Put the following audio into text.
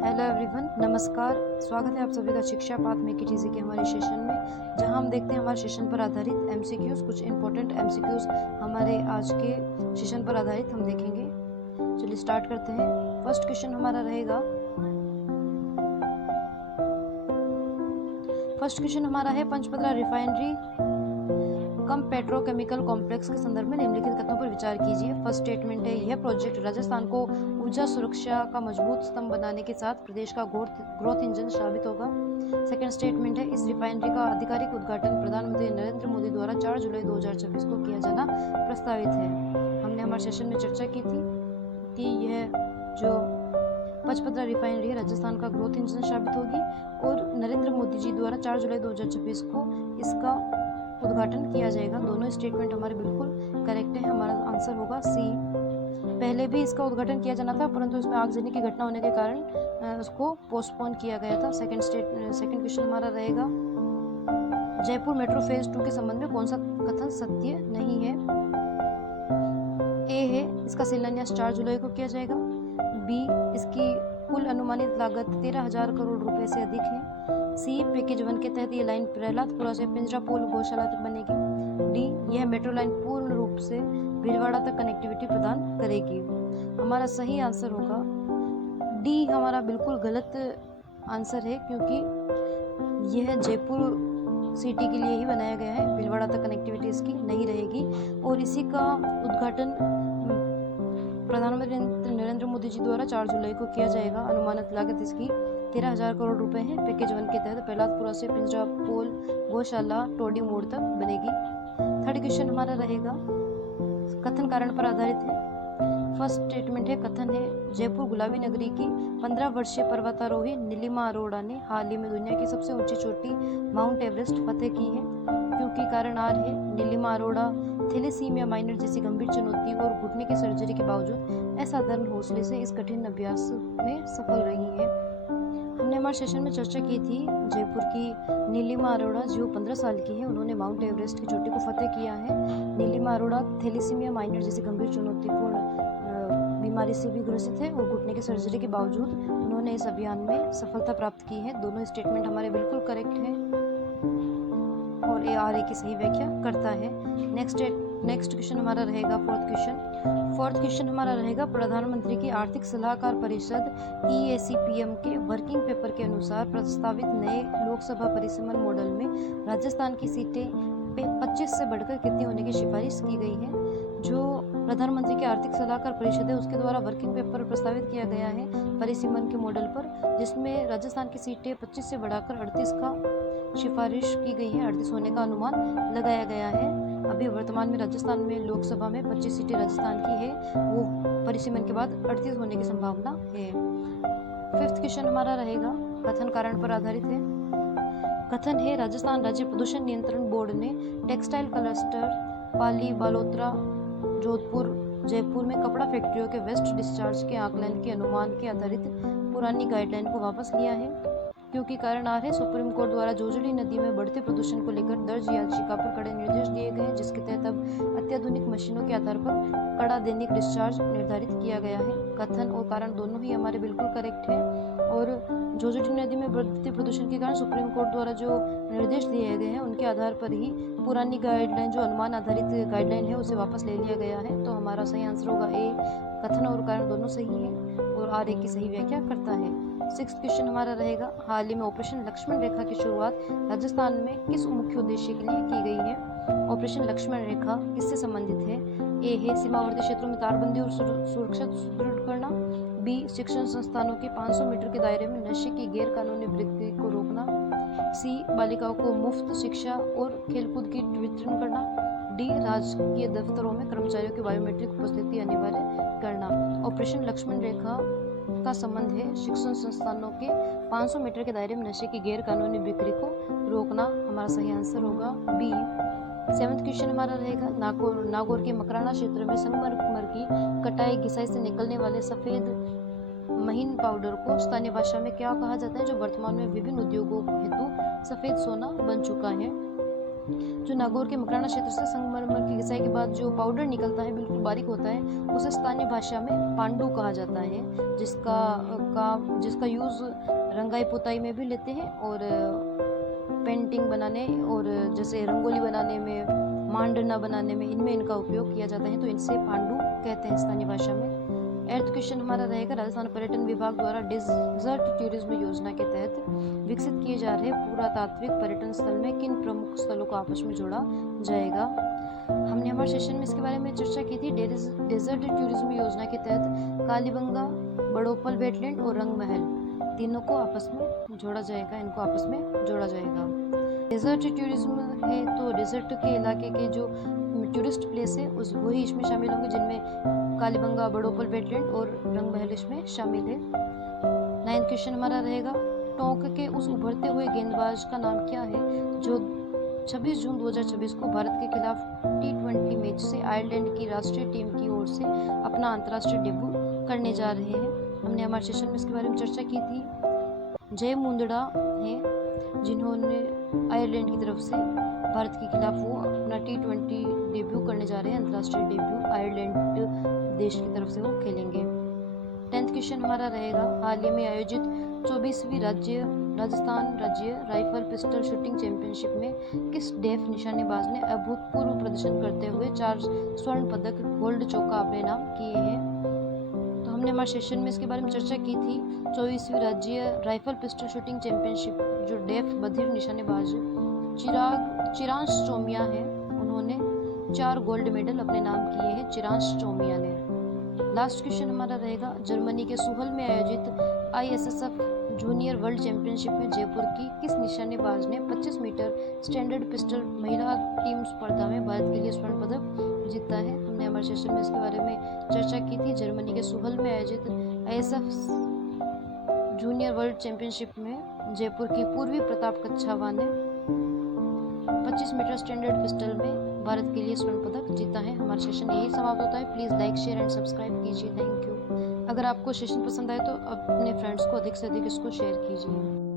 Hello everyone, नमस्कार। स्वागत है आप सभी का शिक्षा पाठ में की चीज़ें के हमारे सेशन में, जहां हम देखते हैं हमारे सेशन पर आधारित एमसीक्यूज, कुछ इंपॉर्टेंट एमसीक्यूज हमारे आज के सेशन पर आधारित हम देखेंगे। चलिए स्टार्ट करते हैं। फर्स्ट क्वेश्चन हमारा है पंचपदरा रिफाइनरी कम पेट्रोकेमिकल कॉम्प्लेक्स के संदर्भ में निम्नलिखित कथनों पर विचार कीजिए। फर्स्ट स्टेटमेंट है, यह प्रोजेक्ट राजस्थान को ऊर्जा सुरक्षा का मजबूत स्तंभ बनाने के साथ प्रदेश का ग्रोथ इंजन साबित होगा। सेकंड स्टेटमेंट है, इस रिफाइनरी का आधिकारिक उद्घाटन प्रधानमंत्री नरेंद्र मोदी द्वारा 4 जुलाई 2026 को किया जाना प्रस्तावित है। हमने हमारे सेशन में चर्चा की थी कि यह जो पंचपदरा रिफाइनरी है राजस्थान का ग्रोथ इंजन साबित होगी और नरेंद्र मोदी जी द्वारा 4 जुलाई 2026 को इसका उद्घाटन किया जाएगा। दोनों स्टेटमेंट हमारे बिल्कुल करेक्ट है। हमारा आंसर होगा सी। पहले भी इसका उद्घाटन किया जाना था, परंतु इसमें आगजनी की घटना होने के कारण उसको पोस्टपोन किया गया था। सेकंड क्वेश्चन हमारा रहेगा, जयपुर मेट्रो फेज 2 के संबंध में कौन सा कथन सत्य नहीं है। ए है, इसका शिलान्यास 4 जुलाई को किया जाएगा। बी, इसकी कुल अनुमानित लागत 13,000 करोड़ रुपए से अधिक है। सी, पैकेज 1 के तहत ये लाइन प्रहलादपुरा से पिंजरापोल गौशाला तक बनेगी। डी, यह मेट्रो लाइन पूर्ण रूप से भीलवाड़ा तक कनेक्टिविटी प्रदान करेगी। हमारा सही आंसर होगा डी। हमारा बिल्कुल गलत आंसर है, क्योंकि यह जयपुर सिटी के लिए ही बनाया गया है। भीलवाड़ा तक कनेक्टिविटी इसकी नहीं रहेगी और इसी का उद्घाटन प्रधानमंत्री नरेंद्र मोदी जी द्वारा 4 जुलाई को किया जाएगा। अनुमानित लागत इसकी 13,000 करोड़ रुपए है। पैकेज 1 के तहत प्रहलादपुरा से पिंजरापोल गौशाला टोडी मोड़ तक बनेगी। थर्ड क्वेश्चन हमारा रहेगा, कथन कारण पर आधारित है। फर्स्ट स्टेटमेंट है, कथन है, जयपुर गुलाबी नगरी की 15 वर्षीय पर्वतारोही नीलिमा अरोड़ा ने हाल ही में दुनिया की सबसे ऊंची चोटी माउंट एवरेस्ट फतेह की है। क्योंकि कारण आर है, नीलिमा अरोड़ा थैलेसीमिया माइनर जैसी गंभीर चुनौती और घुटने की सर्जरी के बावजूद असाधारण हौसले से इस कठिन अभ्यास में सफल रही है। हमने हमारे सेशन में चर्चा की थी जयपुर की नीलिमा अरोड़ा, जो 15 साल की है, उन्होंने माउंट एवरेस्ट की चोटी को फतेह किया है। नीलिमा अरोड़ा थैलेसीमिया माइनर जैसी गंभीर चुनौतीपूर्ण बीमारी से भी ग्रसित है और घुटने की सर्जरी के बावजूद उन्होंने इस अभियान में सफलता प्राप्त की है। दोनों स्टेटमेंट हमारे बिल्कुल करेक्ट हैं और ए आर ए की सही व्याख्या करता है। नेक्स्ट क्वेश्चन हमारा रहेगा फोर्थ क्वेश्चन हमारा रहेगा, प्रधानमंत्री की आर्थिक सलाहकार परिषद EACPM के वर्किंग पेपर के अनुसार प्रस्तावित नए लोकसभा परिसीमन मॉडल में राजस्थान की सीटें 25 से बढ़कर कितनी होने की सिफारिश की गई है। जो प्रधानमंत्री की आर्थिक सलाहकार परिषद है उसके द्वारा वर्किंग पेपर प्रस्तावित किया गया है परिसीमन के मॉडल पर, जिसमें राजस्थान की सीटें 25 से बढ़ाकर 38 का सिफारिश की गई है। 38 होने का अनुमान लगाया गया है। अभी वर्तमान में राजस्थान में लोकसभा में 25 सीटें राजस्थान की है, वो परिसीमन के बाद 38 होने की संभावना है। फिफ्थ क्वेश्चन हमारा रहेगा, कथन कारण पर आधारित है। कथन है, राजस्थान राज्य प्रदूषण नियंत्रण बोर्ड ने टेक्सटाइल क्लस्टर पाली, बालोतरा, जोधपुर, जयपुर में कपड़ा फैक्ट्रियों के वेस्ट डिस्चार्ज के आकलन के अनुमान के आधारित पुरानी गाइडलाइन को वापस लिया है। क्योंकि कारण आ है, सुप्रीम कोर्ट द्वारा जोजड़ी नदी में बढ़ते प्रदूषण को लेकर दर्ज याचिका पर कड़े निर्देश दिए गए, जिसके तहत अब अत्याधुनिक मशीनों के आधार पर कड़ा दैनिक डिस्चार्ज निर्धारित किया गया है। कथन और कारण दोनों ही हमारे बिल्कुल करेक्ट है और जोजड़ी नदी में बढ़ते प्रदूषण के कारण सुप्रीम कोर्ट द्वारा जो निर्देश दिए गए हैं उनके आधार पर ही पुरानी गाइडलाइन, जो अनुमान आधारित गाइडलाइन है, उसे वापस ले लिया गया है। तो हमारा सही आंसर होगा ए। कथन और कारण दोनों सही है और आर ए की सही व्याख्या करता है। सिक्स्थ क्वेश्चन हमारा रहेगा, हाल ही में ऑपरेशन लक्ष्मण रेखा की शुरुआत राजस्थान में किस मुख्य उद्देश्य के लिए की गई है। ऑपरेशन लक्ष्मण रेखा किससे संबंधित है। ए है, सीमावर्ती क्षेत्रों में तारबंदी और सुरक्षा सुदृढ़ करना। बी, शिक्षण संस्थानों के 500 मीटर के दायरे में नशे की गैर कानूनी बिक्री को रोकना। सी, बालिकाओं को मुफ्त शिक्षा और खेलकूद की वितरण करना। डी, राजकीय दफ्तरों में कर्मचारियों की बायोमेट्रिक उपस्थिति अनिवार्य करना। ऑपरेशन लक्ष्मण रेखा का संबंध है शिक्षण संस्थानों के 500 मीटर के दायरे में नशे की गैर कानूनी बिक्री को रोकना। हमारा सही आंसर होगा बी। सेवंथ क्वेश्चन हमारा रहेगा, नागौर के मकराना क्षेत्र में संगमरमर की कटाई घिसाई से निकलने वाले सफेद महीन पाउडर को स्थानीय भाषा में क्या कहा जाता है, जो वर्तमान में विभिन्न उद्योगों हेतु सफेद सोना बन चुका है। जो नागौर के मकराना क्षेत्र से संगमरमर की घिसाई के बाद जो पाउडर निकलता है बिल्कुल बारीक होता है, उसे स्थानीय भाषा में पांडु कहा जाता है, जिसका यूज़ रंगाई पुताई में भी लेते हैं और पेंटिंग बनाने और जैसे रंगोली बनाने में, मांडना बनाने में, इनमें इनका उपयोग किया जाता है, तो इनसे पांडु कहते हैं स्थानीय भाषा में। एर्थ क्वेश्चन हमारा रहेगा, राजस्थान पर्यटन विभाग द्वारा डेजर्ट टूरिज्म योजना के तहत विकसित किए जा रहे पुरातात्विक पर्यटन स्थल में किन प्रमुख स्थलों को आपस में जोड़ा जाएगा। हमने हमारे सेशन में इसके बारे में चर्चा की थी। डेजर्ट टूरिज्म योजना के तहत कालीबंगा, बड़ोपल वेटलैंड और रंग महल तीनों को आपस में जोड़ा जाएगा, इनको आपस में जोड़ा जाएगा। डेजर्ट टूरिज्म है तो डेजर्ट के इलाके के जो टूरिस्ट प्लेस है वही इसमें शामिल होंगे, जिनमें कालीबंगा, बड़ोपल वेटलैंड और रंग महल इसमें शामिल है। 9th क्वेश्चन हमारा रहेगा, टोंक के उस उभरते हुए गेंदबाज का नाम क्या है जो 26 जून 2026 को भारत के खिलाफ T20 मैच से आयरलैंड की राष्ट्रीय टीम की ओर से अपना अंतर्राष्ट्रीय डेब्यू करने जा रहे हैं। हमने हमारे सेशन में इसके बारे में चर्चा की थी। जय मुंदड़ा हैं जिन्होंने आयरलैंड की तरफ से भारत के खिलाफ वो अपना T20 डेब्यू करने जा रहे हैं, अंतर्राष्ट्रीय डेब्यू आयरलैंड देश की तरफ से वो खेलेंगे। 10th क्वेश्चन हमारा रहेगा, हाल ही में आयोजित 24वीं राजस्थान राज्य राइफल पिस्टल शूटिंग चैंपियनशिप में किस डेफ निशानेबाज ने अभूतपूर्व प्रदर्शन करते हुए 4 स्वर्ण पदक, गोल्ड चौका अपने नाम किए हैं। तो हमने हमारे सेशन में इसके बारे में चर्चा की थी। 24वीं राज्य राइफल पिस्टल शूटिंग चैंपियनशिप जो डेफ बधिर निशानेबाज चिरांश चोमिया है, उन्होंने 4 गोल्ड मेडल अपने नाम किए हैं, चिरांश चोमिया ने। लास्ट क्वेश्चन हमारा रहेगा, जर्मनी के सुहल में आयोजित ISSF जूनियर वर्ल्ड चैंपियनशिप में जयपुर की किस निशानेबाज ने 25 मीटर स्टैंडर्ड पिस्टल महिला टीम स्पर्धा में भारत के लिए स्वर्ण पदक जीता है। हमने हमारे सेशन में इसके बारे में चर्चा की थी। जर्मनी के सुहल में आयोजित ISSF जूनियर वर्ल्ड चैंपियनशिप में जयपुर की पूर्वी प्रताप कच्छावा ने 25 मीटर स्टैंडर्ड पिस्टल में भारत के लिए स्वर्ण पदक जीता है। हमारा सेशन यही समाप्त होता है। Please like, share and subscribe कीजिए। Thank you. अगर आपको सेशन पसंद आए तो अपने फ्रेंड्स को अधिक से अधिक इसको शेयर कीजिए।